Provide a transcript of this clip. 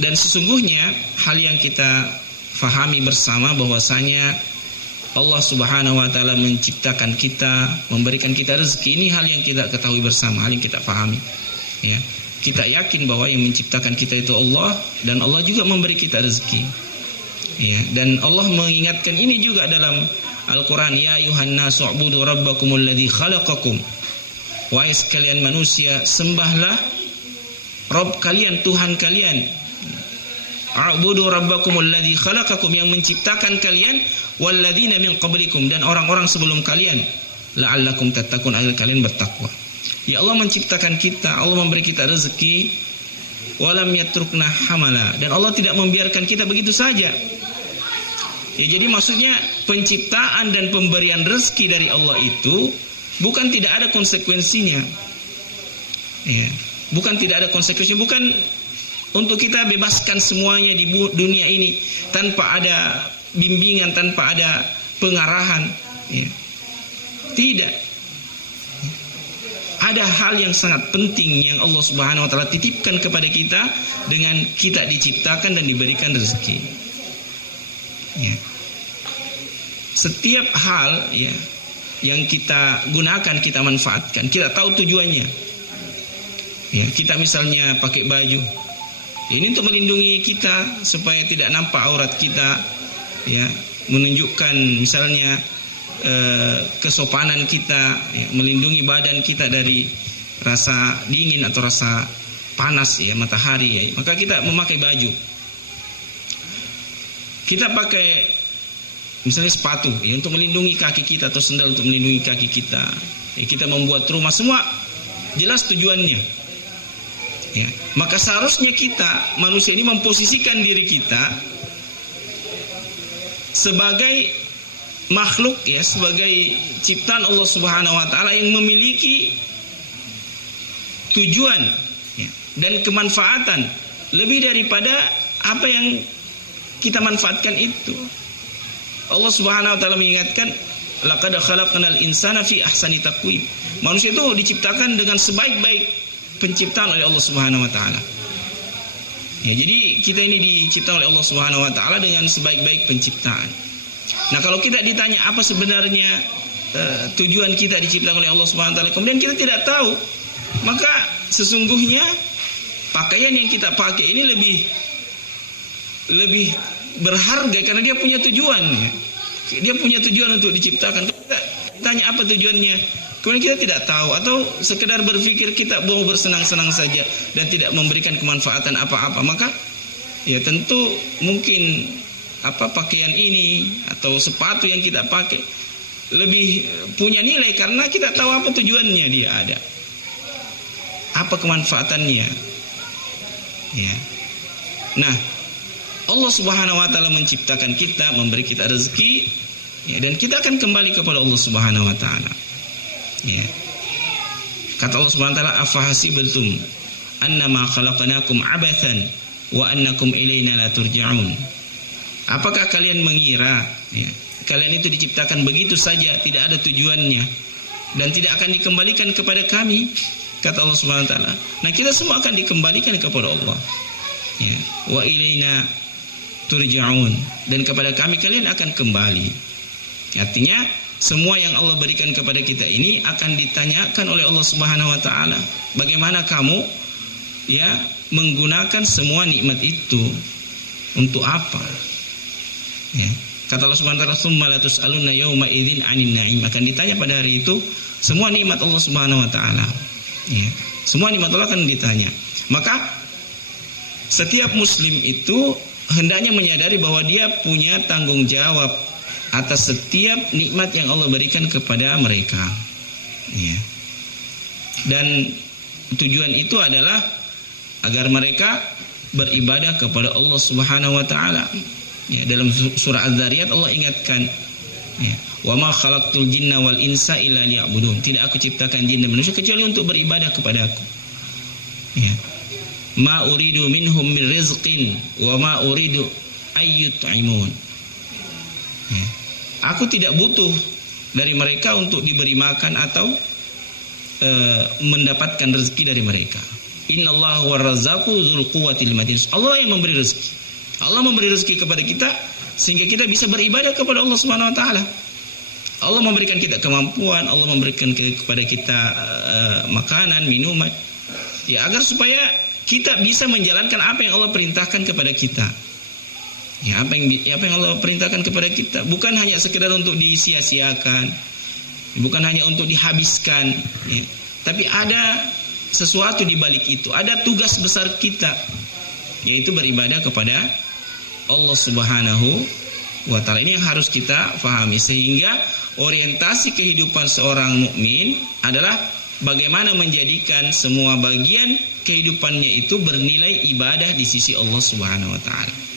Dan sesungguhnya hal yang kita fahami bersama bahwasanya Allah Subhanahu wa taala menciptakan kita, memberikan kita rezeki, ini hal yang kita ketahui bersama, hal yang kita pahami. Ya. Kita yakin bahwa yang menciptakan kita itu Allah, dan Allah juga memberi kita rezeki. Ya, dan Allah mengingatkan ini juga dalam Al-Qur'an, ya ayuhan nasu ubudu rabbakumul ladzi khalaqakum. Wahai sekalian manusia, sembahlah Rabb kalian, Tuhan kalian. A'budu rabbakumul ladzi khalaqakum, yang menciptakan kalian, walladzina min qablikum, dan orang-orang sebelum kalian, la'allakum tattaqun, agar kalian bertakwa. Ya Allah menciptakan kita, Allah memberi kita rezeki, walam yatrukna hamala, dan Allah tidak membiarkan kita begitu saja. Ya, jadi maksudnya penciptaan dan pemberian rezeki dari Allah itu bukan tidak ada konsekuensinya. Ya, bukan tidak ada konsekuensinya, bukan untuk kita bebaskan semuanya di dunia ini tanpa ada bimbingan, tanpa ada pengarahan. Ya. Tidak. Ada hal yang sangat penting yang Allah Subhanahu wa taala titipkan kepada kita dengan kita diciptakan dan diberikan rezeki. Ya. Setiap hal ya yang kita gunakan, kita manfaatkan, kita tahu tujuannya. Ya, kita misalnya pakai baju, ini untuk melindungi kita supaya tidak nampak aurat kita, ya, menunjukkan misalnya kesopanan kita, ya, melindungi badan kita dari rasa dingin atau rasa panas ya matahari ya. Maka kita memakai baju. Kita pakai misalnya sepatu ya untuk melindungi kaki kita, atau sendal untuk melindungi kaki kita. Ya, kita membuat rumah, semua jelas tujuannya. Ya, maka seharusnya kita manusia ini memposisikan diri kita sebagai makhluk ya, sebagai ciptaan Allah Subhanahu wa taala yang memiliki tujuan ya, dan kemanfaatan lebih daripada apa yang kita manfaatkan itu. Allah Subhanahu wa taala mengingatkan, laqad khalaqnal insana fi ahsani taqwim. Manusia itu diciptakan dengan sebaik-baik penciptaan oleh Allah Subhanahu wa taala. Ya, jadi kita ini diciptakan oleh Allah Subhanahu wa taala dengan sebaik-baik penciptaan. Nah, kalau kita ditanya apa sebenarnya tujuan kita diciptakan oleh Allah Subhanahu wa taala, kemudian kita tidak tahu, maka sesungguhnya pakaian yang kita pakai ini lebih berharga karena dia punya tujuan. Dia punya tujuan untuk diciptakan. Kita tanya apa tujuannya, kemudian kita tidak tahu, atau sekedar berpikir kita mau bersenang-senang saja dan tidak memberikan kemanfaatan apa-apa, maka ya tentu mungkin pakaian ini atau sepatu yang kita pakai lebih punya nilai karena kita tahu apa tujuannya dia ada, apa kemanfaatannya. Ya. Nah, Allah Subhanahu wa taala menciptakan kita, memberi kita rezeki, ya, dan kita akan kembali kepada Allah Subhanahu wa taala. Ya. Kata Allah Subhanahu wa taala, afahasibtum annama khalaqnakum abathan wa annakum ilaina la turja'un. Apakah kalian mengira ya, kalian itu diciptakan begitu saja, tidak ada tujuannya dan tidak akan dikembalikan kepada kami? Kata Allah Subhanahu wa taala. Nah, kita semua akan dikembalikan kepada Allah. Ya, wa ilaina turja'un, dan kepada kami kalian akan kembali. Artinya semua yang Allah berikan kepada kita ini akan ditanyakan oleh Allah Subhanahu wa taala. Bagaimana kamu ya menggunakan semua nikmat itu, untuk apa? Ya. Kata Allah Subhanahu wa taala, "Tsumma la tus'aluna yauma idzin 'anil na'im." Akan ditanya pada hari itu semua nikmat Allah Subhanahu wa taala. Ya. Semua nikmat Allah akan ditanya. Maka setiap muslim itu hendaknya menyadari bahwa dia punya tanggung jawab atas setiap nikmat yang Allah berikan kepada mereka. Ya. Dan tujuan itu adalah agar mereka beribadah kepada Allah Subhanahu wa taala. Ya, dalam surah Az-Zariyat Allah ingatkan, ya, wa ma khalaqtul jinna wal insa illa liya'budun. Tidak aku ciptakan jin dan manusia kecuali untuk beribadah kepadaku. Ya. Ma uridu minhum min rizqin wa ma uridu ayyut'imun. Ya. Aku tidak butuh dari mereka untuk diberi makan atau mendapatkan rezeki dari mereka. Innallaha huwarrazzaqu dzul quwwatil matin. Allah yang memberi rezeki. Allah memberi rezeki kepada kita sehingga kita bisa beribadah kepada Allah Subhanahu wa taala. Allah memberikan kita kemampuan, Allah memberikan kepada kita makanan, minuman, ya agar supaya kita bisa menjalankan apa yang Allah perintahkan kepada kita. Ya, apa yang Allah perintahkan kepada kita bukan hanya sekedar untuk disia-siakan, bukan hanya untuk dihabiskan, ya, tapi ada sesuatu di balik itu, ada tugas besar kita, yaitu beribadah kepada Allah Subhanahu wa taala. Ini yang harus kita pahami, sehingga orientasi kehidupan seorang mukmin adalah bagaimana menjadikan semua bagian kehidupannya itu bernilai ibadah di sisi Allah Subhanahu wa taala.